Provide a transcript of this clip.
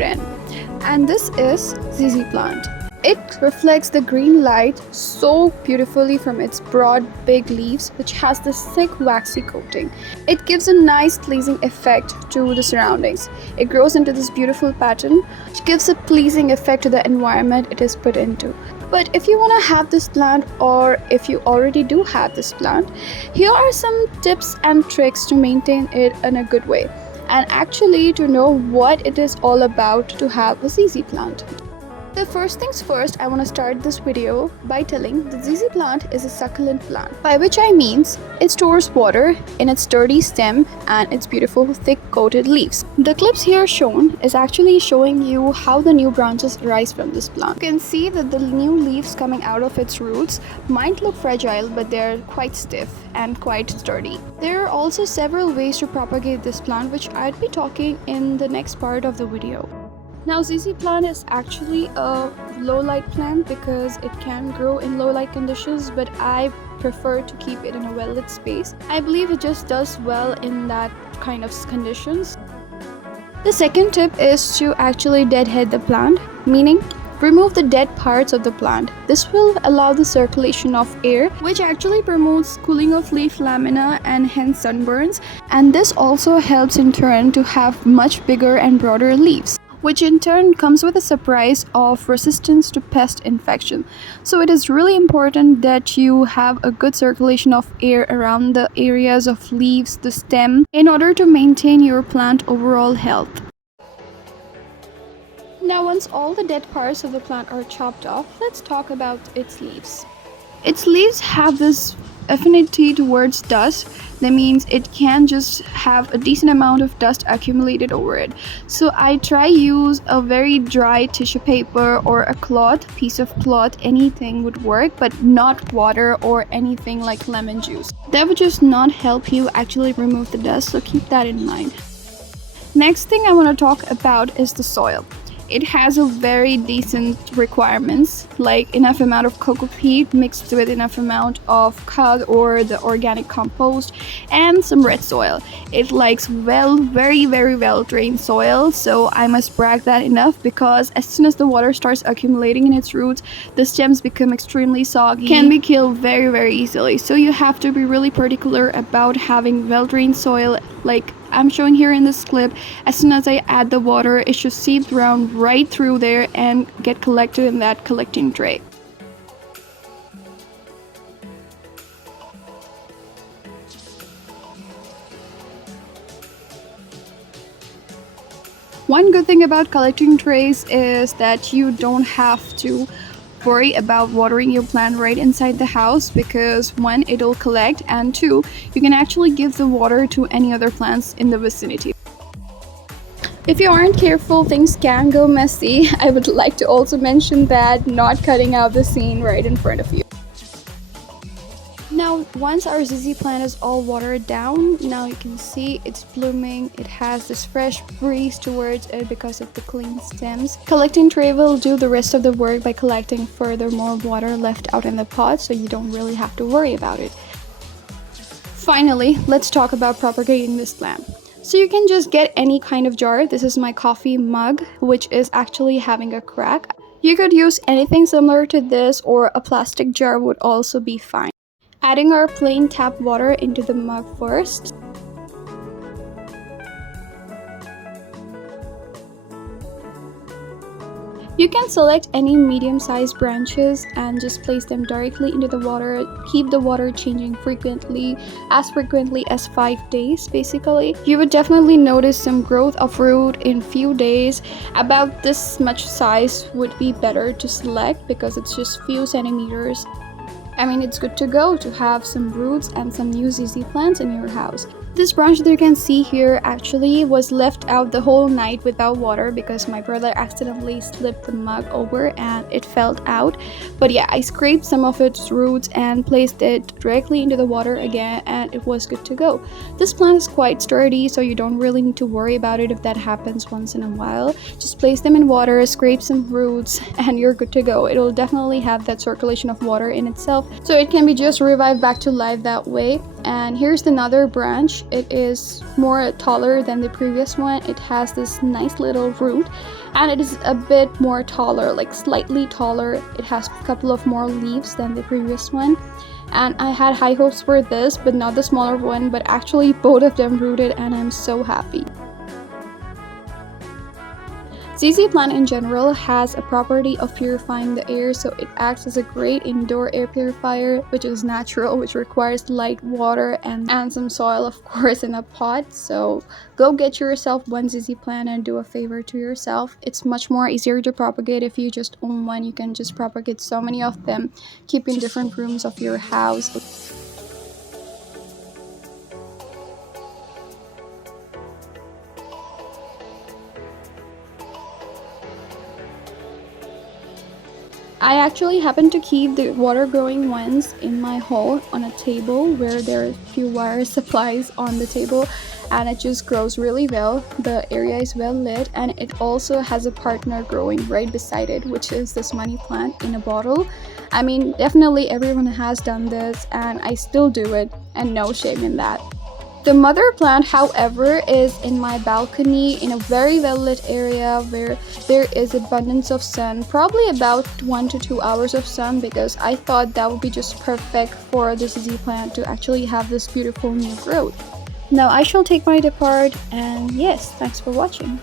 ignorant. And this is ZZ plant. It reflects the green light so beautifully from its broad, big leaves, which has this thick, waxy coating. It gives a nice, pleasing effect to the surroundings. It grows into this beautiful pattern, which gives a pleasing effect to the environment it is put into. But if you want to have this plant, or if you already do have this plant, here are some tips and tricks to maintain it in a good way, and actually to know what it is all about to have a ZZ plant. The first things first, I want to start this video by telling the ZZ plant is a succulent plant, by which I means it stores water in its sturdy stem and its beautiful thick coated leaves. The clips here shown is actually showing you how the new branches rise from this plant. You can see that the new leaves coming out of its roots might look fragile, but they're quite stiff and quite sturdy. There are also several ways to propagate this plant, which I'd be talking in the next part of the video. Now, ZZ plant is actually a low light plant because it can grow in low light conditions, but I prefer to keep it in a well lit space. I believe it just does well in that kind of conditions. The second tip is to actually deadhead the plant, meaning remove the dead parts of the plant. This will allow the circulation of air, which actually promotes cooling of leaf lamina and hence sunburns, and this also helps in turn to have much bigger and broader leaves, which in turn comes with a surprise of resistance to pest infection. So it is really important that you have a good circulation of air around the areas of leaves, the stem, in order to maintain your plant overall health. Now, once all the dead parts of the plant are chopped off, let's talk about its leaves. Its leaves have this affinity towards dust. That means it can just have a decent amount of dust accumulated over it. So I try use a very dry tissue paper or a cloth, piece of cloth, anything would work, but not water or anything like lemon juice. That would just not help you actually remove the dust, so keep that in mind. Next thing I want to talk about is the soil. It has a very decent requirements, like enough amount of coco peat mixed with enough amount of cud or the organic compost and some red soil. It likes very well drained soil, so I must brag that enough, because as soon as the water starts accumulating in its roots, the stems become extremely soggy, can be killed very easily. So you have to be really particular about having well drained soil, like I'm showing here in this clip. As soon as I add the water, it should seep around right through there and get collected in that collecting tray. One good thing about collecting trays is that you don't have to worry about watering your plant right inside the house, because one, it'll collect, and two, you can actually give the water to any other plants in the vicinity. If you aren't careful, things can go messy. I would like to also mention that not cutting out the scene right in front of you. Now, once our ZZ plant is all watered down, now you can see it's blooming. It has this fresh breeze towards it because of the clean stems. Collecting tray will do the rest of the work by collecting furthermore water left out in the pot, so you don't really have to worry about it. Finally, let's talk about propagating this plant. So you can just get any kind of jar. This is my coffee mug, which is actually having a crack. You could use anything similar to this, or a plastic jar would also be fine. Adding our plain tap water into the mug first. You can select any medium-sized branches and just place them directly into the water. Keep the water changing frequently as 5 days basically. You would definitely notice some growth of root in few days. About this much size would be better to select because it's just few centimeters. I mean, it's good to go to have some roots and some new ZZ plants in your house. This branch that you can see here actually was left out the whole night without water because my brother accidentally slipped the mug over and it fell out. But yeah, I scraped some of its roots and placed it directly into the water again, and it was good to go. This plant is quite sturdy, so you don't really need to worry about it if that happens once in a while. Just place them in water, scrape some roots, and you're good to go. It will definitely have that circulation of water in itself, so it can be just revived back to life that way. And here's another branch. It is more taller than the previous one. It has this nice little root, and it is a bit more taller, like slightly taller. It has a couple of more leaves than the previous one. And I had high hopes for this, but not the smaller one, but actually both of them rooted, and I'm so happy. ZZ plant in general has a property of purifying the air, so it acts as a great indoor air purifier, which is natural, which requires light water and some soil, of course, in a pot. So go get yourself one ZZ plant and do a favor to yourself. It's much more easier to propagate if you just own one. You can just propagate so many of them, keep in different rooms of your house. I actually happen to keep the water growing ones in my hall on a table where there are a few wire supplies on the table, and it just grows really well. The area is well lit, and it also has a partner growing right beside it, which is this money plant in a bottle. I mean, definitely everyone has done this, and I still do it, and no shame in that. The mother plant, however, is in my balcony in a very well lit area where there is abundance of sun, probably about 1 to 2 hours of sun, because I thought that would be just perfect for the ZZ plant to actually have this beautiful new growth. Now I shall take my depart, and yes, thanks for watching.